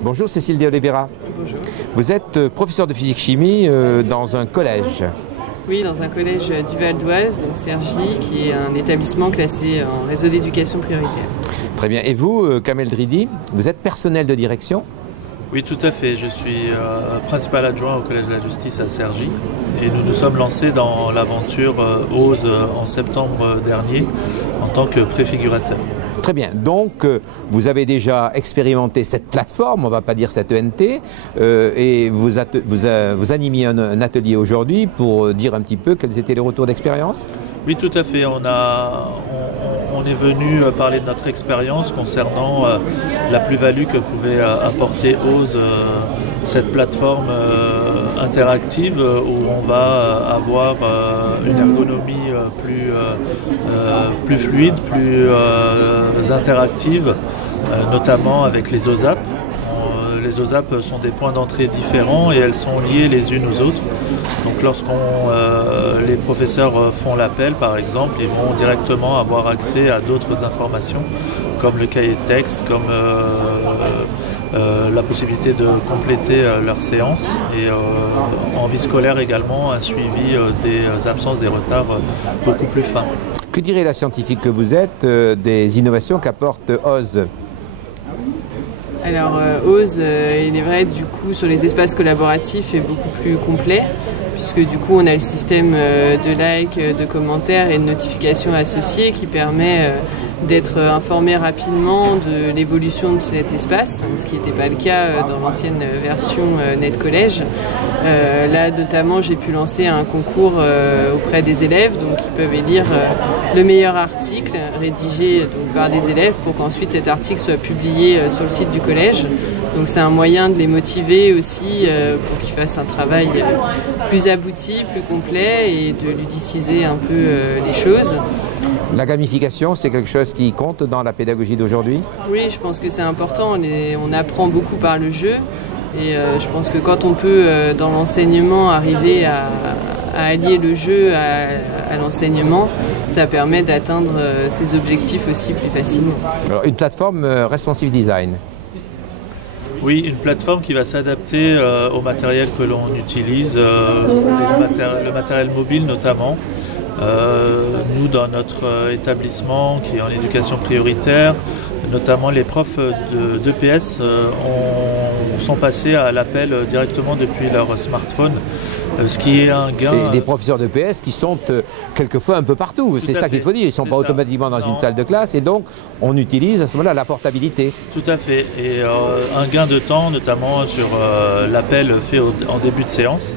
Bonjour Cécile de Oliveira. Bonjour. Vous êtes professeur de physique-chimie dans un collège. Oui, dans un collège du Val d'Oise, donc Cergy, qui est un établissement classé en réseau d'éducation prioritaire. Très bien. Et vous, Kamel Dridi, vous êtes personnel de direction? Oui, tout à fait. Je suis principal adjoint au Collège de la Justice à Cergy et nous nous sommes lancés dans l'aventure OSE en septembre dernier en tant que préfigurateur. Très bien. Donc, vous avez déjà expérimenté cette plateforme, on ne va pas dire cette ENT, et vous animiez un atelier aujourd'hui pour dire un petit peu quels étaient les retours d'expérience? Oui, tout à fait. On est venu parler de notre expérience concernant la plus-value que pouvait apporter OSE, cette plateforme interactive où on va avoir une ergonomie plus fluide, plus interactive, notamment avec les OSAP. Les OSAP sont des points d'entrée différents et elles sont liées les unes aux autres. Donc les professeurs font l'appel, par exemple, ils vont directement avoir accès à d'autres informations, comme le cahier de texte, comme la possibilité de compléter leur séance et en vie scolaire également un suivi des absences, des retards beaucoup plus fins. Que dirait la scientifique que vous êtes des innovations qu'apporte OSE? Alors OSE, il est vrai, du coup, sur les espaces collaboratifs est beaucoup plus complet, puisque du coup on a le système de likes, de commentaires et de notifications associées qui permet d'être informé rapidement de l'évolution de cet espace, ce qui n'était pas le cas dans l'ancienne version Net Collège. Là notamment j'ai pu lancer un concours auprès des élèves, donc ils peuvent élire le meilleur article rédigé donc, par des élèves pour qu'ensuite cet article soit publié sur le site du collège. Donc c'est un moyen de les motiver aussi pour qu'ils fassent un travail plus abouti, plus complet et de ludiciser un peu les choses. La gamification, c'est quelque chose qui compte dans la pédagogie d'aujourd'hui? Oui, je pense que c'est important. On apprend beaucoup par le jeu et je pense que quand on peut, dans l'enseignement, arriver à allier le jeu à l'enseignement, ça permet d'atteindre ses objectifs aussi plus facilement. Alors, une plateforme responsive design. Oui, une plateforme qui va s'adapter au matériel que l'on utilise, le matériel mobile notamment. Nous, dans notre établissement qui est en éducation prioritaire, notamment les profs d'EPS sont passés à l'appel directement depuis leur smartphone, ce qui est un gain. Et des professeurs d'EPS qui sont quelquefois un peu partout, c'est ça qu'il faut dire, ils ne sont pas automatiquement dans une salle de classe et donc on utilise à ce moment-là la portabilité. Tout à fait, et un gain de temps notamment sur l'appel fait en début de séance.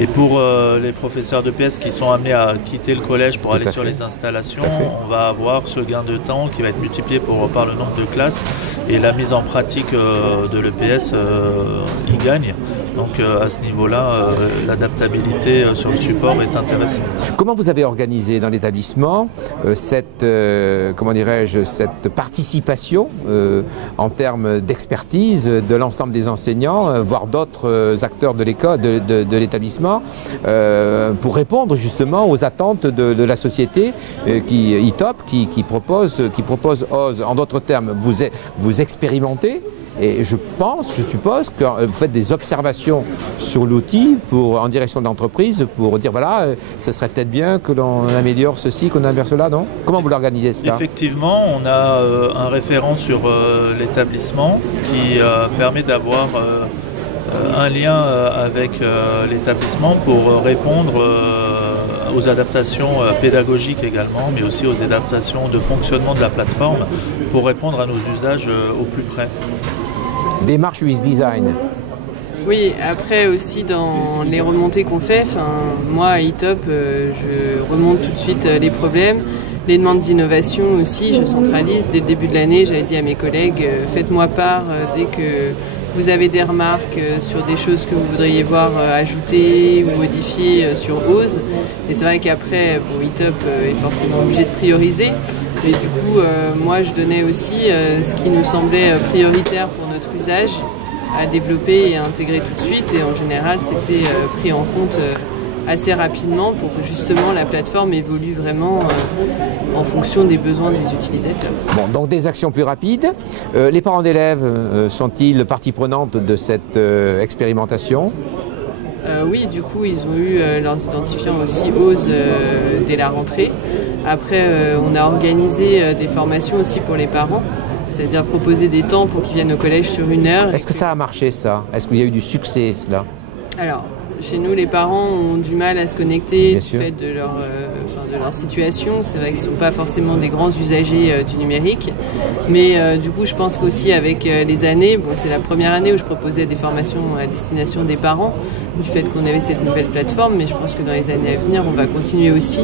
Et pour les professeurs d'EPS qui sont amenés à quitter le collège pour aller sur les installations, on va avoir ce gain de temps qui va être multiplié par le nombre de classes et la mise en pratique de l'EPS y gagne. Donc à ce niveau-là, l'adaptabilité sur le support est intéressante. Comment vous avez organisé dans l'établissement cette participation en termes d'expertise de l'ensemble des enseignants, voire d'autres acteurs de l'école, de l'établissement, pour répondre justement aux attentes de la société ITOP qui propose OSE. En d'autres termes, vous expérimentez et je suppose que vous faites des observations sur l'outil en direction de l'entreprise pour dire voilà, ce serait peut-être bien que l'on améliore ceci, qu'on améliore cela, non? Comment vous l'organisez cela? Effectivement, on a un référent sur l'établissement qui permet d'avoir un lien avec l'établissement pour répondre aux adaptations pédagogiques également, mais aussi aux adaptations de fonctionnement de la plateforme pour répondre à nos usages au plus près. Démarche with design. Oui, après aussi dans les remontées qu'on fait, moi à ITOP, je remonte tout de suite les problèmes. Les demandes d'innovation aussi, je centralise. Dès le début de l'année, j'avais dit à mes collègues, faites-moi part dès que vous avez des remarques sur des choses que vous voudriez voir ajoutées ou modifiées sur OSE. Et c'est vrai qu'après, ITOP est forcément obligé de prioriser. Et du coup, moi, je donnais aussi ce qui nous semblait prioritaire pour notre usage à développer et à intégrer tout de suite. Et en général, c'était pris en compte assez rapidement pour que justement la plateforme évolue vraiment en fonction des besoins des utilisateurs. Bon, donc des actions plus rapides. Les parents d'élèves sont-ils partie prenante de cette expérimentation ? Oui, du coup, ils ont eu leurs identifiants aussi OSE dès la rentrée. Après, on a organisé des formations aussi pour les parents, c'est-à-dire proposer des temps pour qu'ils viennent au collège sur 1 heure. Est-ce que ça a marché, ça? Est-ce qu'il y a eu du succès, cela? Alors, chez nous, les parents ont du mal à se connecter Bien du sûr. fait de leur situation. C'est vrai qu'ils ne sont pas forcément des grands usagers du numérique. Mais du coup, je pense qu'aussi avec les années, bon, c'est la première année où je proposais des formations à destination des parents, du fait qu'on avait cette nouvelle plateforme. Mais je pense que dans les années à venir, on va continuer aussi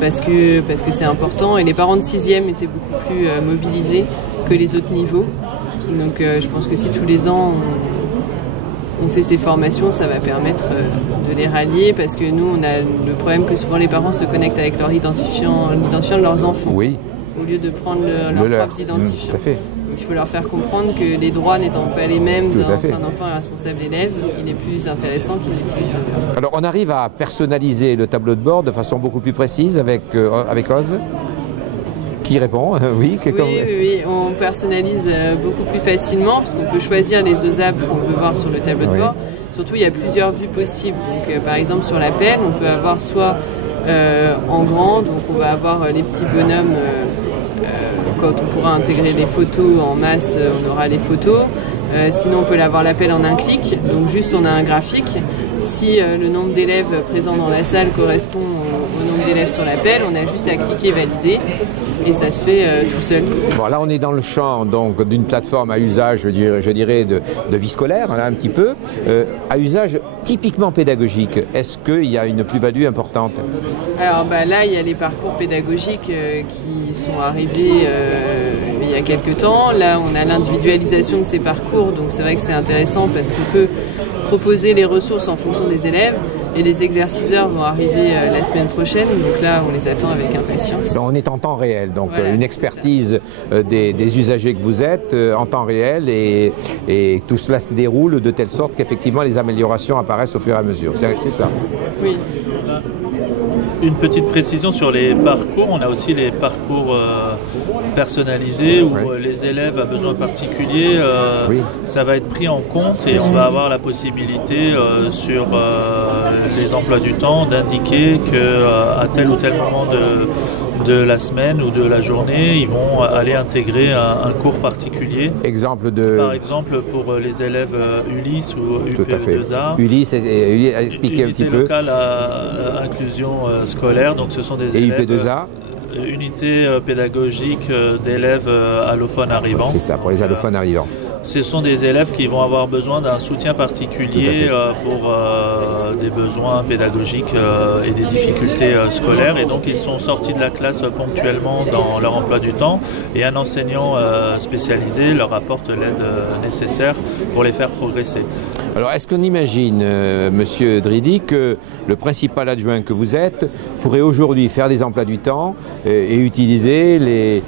parce que c'est important. Et les parents de 6e étaient beaucoup plus mobilisés que les autres niveaux. Donc je pense que si tous les ans, on fait ces formations, ça va permettre de les rallier parce que nous, on a le problème que souvent les parents se connectent avec leur l'identifiant de leurs enfants, Oui, au lieu de prendre leurs propres identifiants. tout à fait. Donc il faut leur faire comprendre que les droits n'étant pas les mêmes Tout à fait. d'un enfant et responsable élève, il est plus intéressant qu'ils utilisent. Alors, on arrive à personnaliser le tableau de bord de façon beaucoup plus précise avec OZ. Qui répond? Oui, Oui, on personnalise beaucoup plus facilement parce qu'on peut choisir les osables qu'on veut voir sur le tableau de bord. Surtout, il y a plusieurs vues possibles. Donc, par exemple, sur l'appel, on peut avoir soit en grand, donc on va avoir les petits bonhommes. Quand on pourra intégrer les photos en masse, on aura les photos. Sinon, on peut avoir l'appel en un clic. Donc, juste, on a un graphique. Si le nombre d'élèves présents dans la salle correspond au nombre d'élèves sur l'appel, on a juste à cliquer valider et ça se fait tout seul. Bon, là, on est dans le champ donc d'une plateforme à usage, je dirais, de vie scolaire, là, un petit peu, à usage typiquement pédagogique. Est-ce qu'il y a une plus-value importante? Alors là, il y a les parcours pédagogiques qui sont arrivés il y a quelques temps. Là, on a l'individualisation de ces parcours, donc c'est vrai que c'est intéressant parce qu'on peut proposer les ressources en fonction des élèves et les exerciceurs vont arriver la semaine prochaine, donc là on les attend avec impatience. Donc, on est en temps réel, donc voilà, une expertise des usagers que vous êtes en temps réel et tout cela se déroule de telle sorte qu'effectivement les améliorations apparaissent au fur et à mesure. C'est ça? Oui. Une petite précision sur les parcours, on a aussi les parcours personnalisés où les élèves à besoins particuliers, ça va être pris en compte et on va avoir la possibilité sur les emplois du temps d'indiquer qu'à tel ou tel moment de la semaine ou de la journée, ils vont aller intégrer un cours particulier. Par exemple, pour les élèves Ulysse ou UPE2A. Ulysse, expliquez un petit peu. Unité locale à inclusion scolaire, donc ce sont des élèves. Et UP2A unité pédagogique d'élèves allophones arrivants. C'est ça, pour les allophones arrivants. Ce sont des élèves qui vont avoir besoin d'un soutien particulier pour des besoins pédagogiques et des difficultés scolaires. Et donc, ils sont sortis de la classe ponctuellement dans leur emploi du temps. Et un enseignant spécialisé leur apporte l'aide nécessaire pour les faire progresser. Alors, est-ce qu'on imagine, Monsieur Dridy, que le principal adjoint que vous êtes pourrait aujourd'hui faire des emplois du temps et utiliser les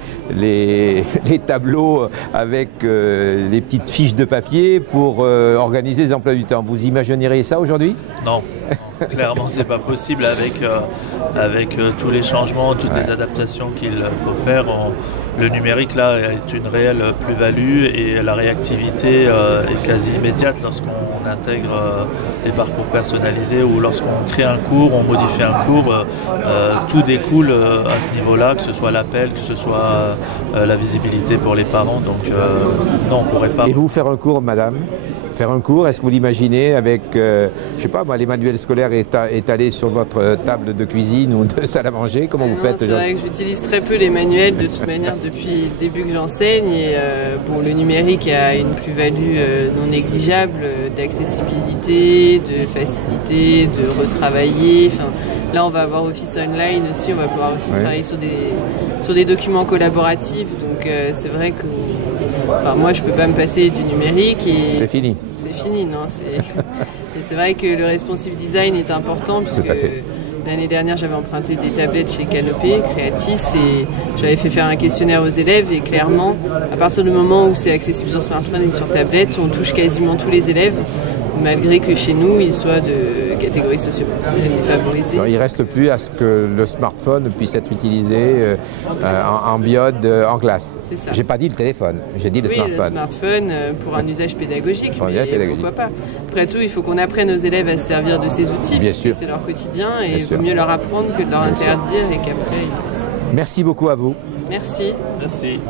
tableaux avec les petites fiches de papier pour organiser les emplois du temps? Vous imagineriez ça aujourd'hui? Non, clairement c'est pas possible avec tous les changements, toutes les adaptations qu'il faut faire. Le numérique là est une réelle plus-value et la réactivité est quasi immédiate lorsqu'on intègre des parcours personnalisés ou lorsqu'on crée un cours, on modifie un cours, tout découle à ce niveau-là, que ce soit l'appel, que ce soit la visibilité pour les parents. Donc non, on ne pourrait pas. Et vous faire un cours, madame? Faire un cours, est-ce que vous l'imaginez avec, je sais pas moi, les manuels scolaires étalés sur votre table de cuisine ou de salle à manger? Comment vous faites? C'est vrai que j'utilise très peu les manuels de toute manière depuis le début que j'enseigne et bon, le numérique a une plus-value non négligeable d'accessibilité, de facilité, de retravailler. Enfin, là on va avoir Office Online aussi, on va pouvoir aussi travailler sur des documents collaboratifs, donc c'est vrai que moi je peux pas me passer du numérique et c'est fini. C'est fini, non. C'est vrai que le responsive design est important puisque l'année dernière j'avais emprunté des tablettes chez Canopé, Creatis, et j'avais fait faire un questionnaire aux élèves et clairement, à partir du moment où c'est accessible sur smartphone et sur tablette, on touche quasiment tous les élèves. malgré que chez nous, ils soient de catégorie socio-professionnelle défavorisée. Alors, il ne reste plus à ce que le smartphone puisse être utilisé en biode en classe. J'ai pas dit le téléphone, j'ai dit le smartphone. Le smartphone pour un usage pédagogique, pourquoi pas. Après tout, il faut qu'on apprenne aux élèves à se servir de ces outils, puisque c'est leur quotidien, et il vaut mieux leur apprendre que de leur interdire et qu'après ils fassent. Merci beaucoup à vous. Merci. Merci.